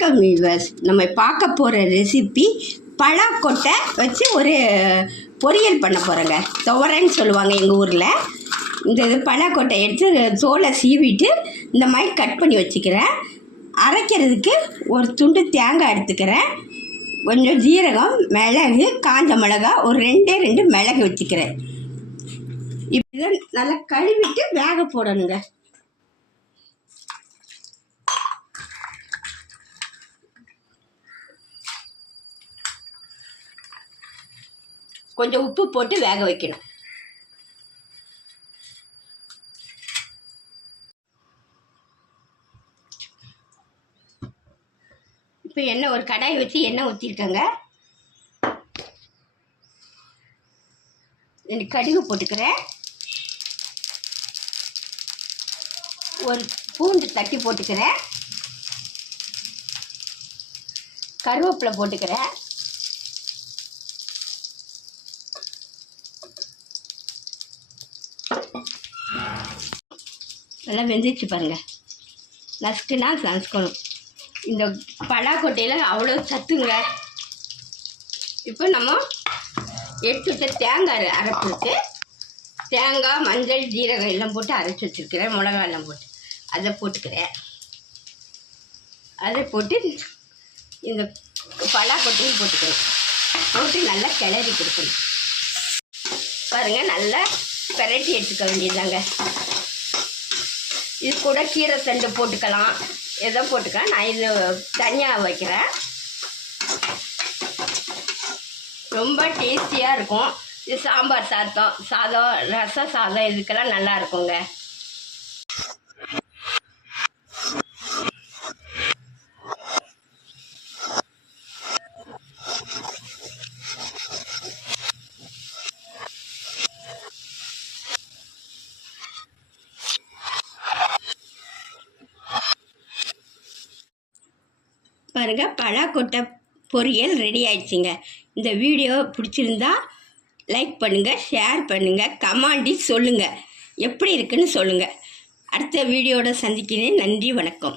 வணக்கம் வியூவர்ஸ் நம்ம பார்க்க போகிற ரெசிபி பலாக்கொட்டை வச்சு ஒரு பொரியல் பண்ண போகிறோங்க துவரன்னு சொல்லுவாங்க எங்கள் ஊரில். இந்த இது பலாக்கொட்டை எடுத்து தோலை சீவிட்டு இந்த மாதிரி கட் பண்ணி வச்சுக்கிறேன். அரைக்கிறதுக்கு ஒரு துண்டு தேங்காய் எடுத்துக்கிறேன். கொஞ்சம் ஜீரகம் மிளகு காஞ்ச மிளகா ஒரு ரெண்டே ரெண்டு மிளகு வச்சுக்கிறேன். இப்போ நல்லா கழுவிட்டு வேக போடணுங்க. கொஞ்சம் உப்பு போட்டு வேக வைக்கணும். இப்போ எண்ணெய் ஒரு கடாய் வச்சு எண்ணெய் ஊற்றிருக்கேங்க ரெண்டு கடுகு போட்டுக்கிறேன். ஒரு பூண்டு தட்டி போட்டுக்கிறேன். கருவேப்பிலை போட்டுக்கிறேன். நல்லா வெந்துச்சு பாருங்கள் நசுக்குனா நசுக்கணும் இந்த பலாக்கொட்டையில் அவ்வளோ சத்துங்க. இப்போ நம்ம எடுத்து வச்ச தேங்காய் அரைச்சி வச்சு தேங்காய் மஞ்சள் ஜீரகம் எல்லாம் போட்டு அரைச்சி வச்சுருக்கிறேன். மிளகா எல்லாம் போட்டு. அதை போட்டுக்கிறேன். அதை போட்டு இந்த பலாக்கொட்டையும் போட்டுக்கிறேன். போட்டு நல்லா கிளறி கொடுக்கணும். பாருங்கள் நல்லா பெரட்டி எடுத்துக்க வேண்டியதாங்க இது கூட கீரை தண்டு போட்டுக்கலாம். எதோ போட்டுக்கலாம் நான் இது தனியாக வைக்கிறேன். ரொம்ப டேஸ்டியாக இருக்கும். இது சாம்பார் சாதம் சாதம் ரச சாதம் இதுக்கெல்லாம் நல்லா இருக்குங்க. பாருங்கள் பலாக்கொட்டை பொரியல் ரெடி ஆயிடுச்சுங்க. இந்த வீடியோ பிடிச்சிருந்தா லைக் பண்ணுங்கள் ஷேர் பண்ணுங்கள் கமாண்டி சொல்லுங்கள் எப்படி இருக்குன்னு சொல்லுங்கள் அடுத்த வீடியோட சந்திக்கிறேன். நன்றி வணக்கம்.